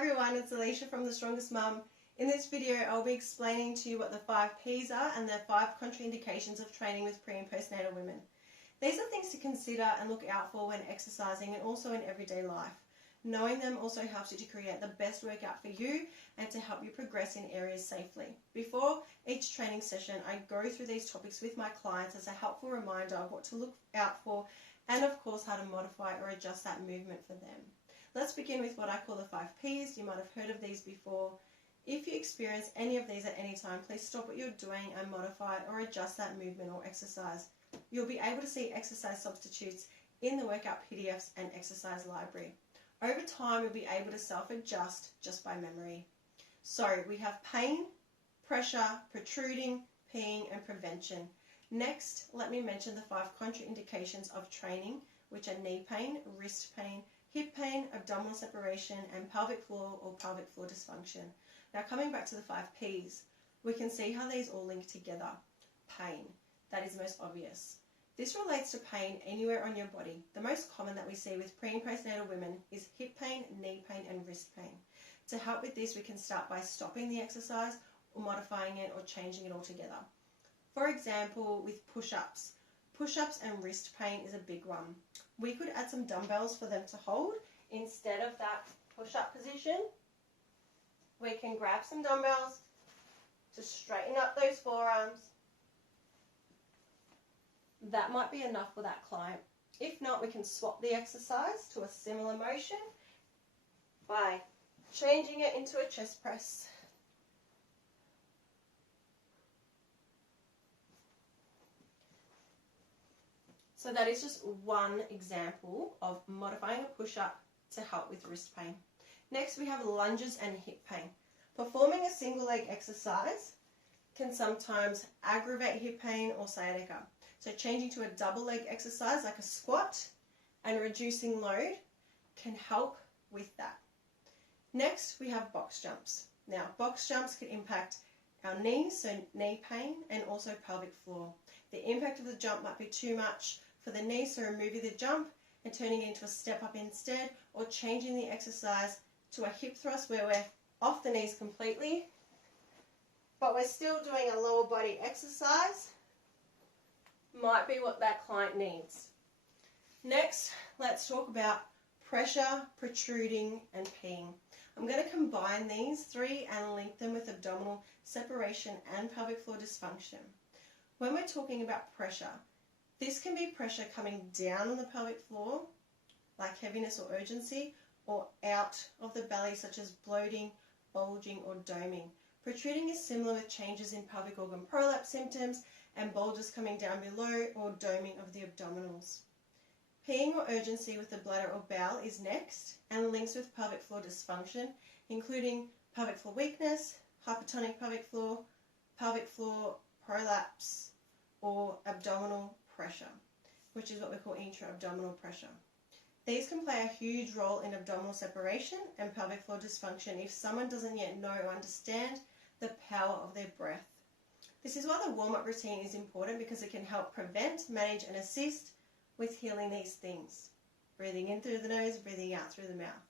everyone, it's Alicia from The Strongest Mum. In this video I'll be explaining to you what the 5 P's are and the 5 contraindications of training with pre and postnatal women. These are things to consider and look out for when exercising and also in everyday life. Knowing them also helps you to create the best workout for you and to help you progress in areas safely. Before each training session I go through these topics with my clients as a helpful reminder of what to look out for and of course how to modify or adjust that movement for them. Let's begin with what I call the 5 P's. You might have heard of these before. If you experience any of these at any time, please stop what you're doing and modify or adjust that movement or exercise. You'll be able to see exercise substitutes in the workout PDFs and exercise library. Over time, you'll be able to self-adjust just by memory. So we have pain, pressure, protruding, peeing and prevention. Next, let me mention the 5 contraindications of training, which are knee pain, wrist pain, hip pain, abdominal separation and pelvic floor or pelvic floor dysfunction. Now coming back to the 5 P's, we can see how these all link together. Pain, that is most obvious. This relates to pain anywhere on your body. The most common that we see with pre and postnatal women is hip pain, knee pain and wrist pain. To help with this, we can start by stopping the exercise or modifying it or changing it altogether. For example, with push-ups. Push-ups and wrist pain is a big one. We could add some dumbbells for them to hold instead of that push-up position. We can grab some dumbbells to straighten up those forearms. That might be enough for that client. If not, we can swap the exercise to a similar motion by changing it into a chest press. So that is just one example of modifying a push-up to help with wrist pain. Next we have lunges and hip pain. Performing a single leg exercise can sometimes aggravate hip pain or sciatica. So changing to a double leg exercise like a squat and reducing load can help with that. Next we have box jumps. Now box jumps can impact our knees, so knee pain, and also pelvic floor. The impact of the jump might be too much for the knee, so removing the jump and turning it into a step up instead, or changing the exercise to a hip thrust where we're off the knees completely, but we're still doing a lower body exercise, might be what that client needs. Next, let's talk about pressure, protruding and peeing. I'm going to combine these 3 and link them with abdominal separation and pelvic floor dysfunction. When we're talking about pressure, this can be pressure coming down on the pelvic floor, like heaviness or urgency, or out of the belly, such as bloating, bulging or doming. Protruding is similar with changes in pelvic organ prolapse symptoms and bulges coming down below or doming of the abdominals. Peeing or urgency with the bladder or bowel is next and links with pelvic floor dysfunction, including pelvic floor weakness, hypertonic pelvic floor prolapse, or abdominal pressure, which is what we call intra-abdominal pressure. These can play a huge role in abdominal separation and pelvic floor dysfunction if someone doesn't yet know or understand the power of their breath. This is why the warm-up routine is important, because it can help prevent, manage and assist with healing these things. Breathing in through the nose, breathing out through the mouth.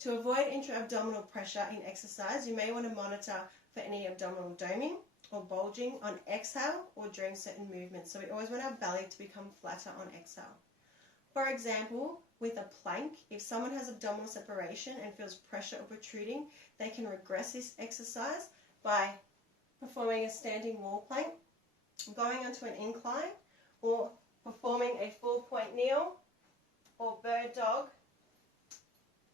To avoid intra-abdominal pressure in exercise, you may want to monitor for any abdominal doming or bulging on exhale or during certain movements. So we always want our belly to become flatter on exhale. For example, with a plank, if someone has abdominal separation and feels pressure or protruding, they can regress this exercise by performing a standing wall plank, going onto an incline, or performing a 4-point kneel or bird dog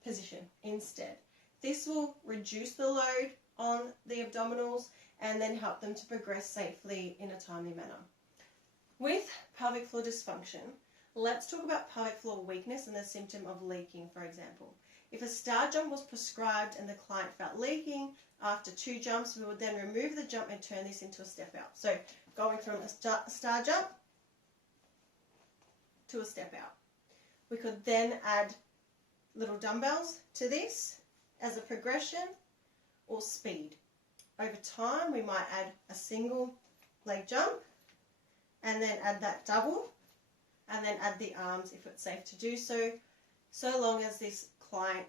position instead. This will reduce the load on the abdominals and then help them to progress safely in a timely manner. With pelvic floor dysfunction, let's talk about pelvic floor weakness and the symptom of leaking, for example. If a star jump was prescribed and the client felt leaking after 2 jumps, we would then remove the jump and turn this into a step out. So going from a star jump to a step out. We could then add little dumbbells to this as a progression or speed. Over time, we might add a single leg jump and then add that double and then add the arms if it's safe to do so, so long as this client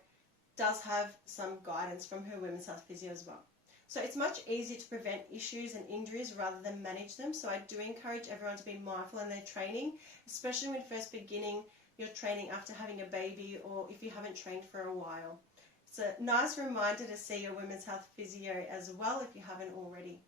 does have some guidance from her women's health physio as well. So it's much easier to prevent issues and injuries rather than manage them. So I do encourage everyone to be mindful in their training, especially when first beginning your training after having a baby or if you haven't trained for a while. It's a nice reminder to see your women's health physio as well if you haven't already.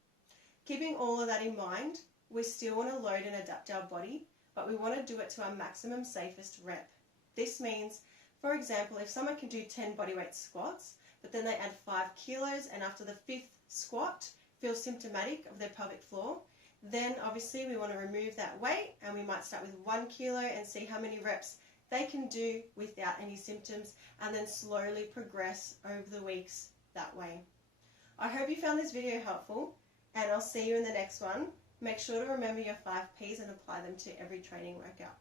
Keeping all of that in mind, we still want to load and adapt our body, but we want to do it to our maximum safest rep. This means, for example, if someone can do 10 bodyweight squats, but then they add 5 kilos and after the 5th squat feel symptomatic of their pelvic floor, then obviously we want to remove that weight and we might start with 1 kilo and see how many reps they can do without any symptoms and then slowly progress over the weeks that way. I hope you found this video helpful and I'll see you in the next one. Make sure to remember your 5 Ps and apply them to every training workout.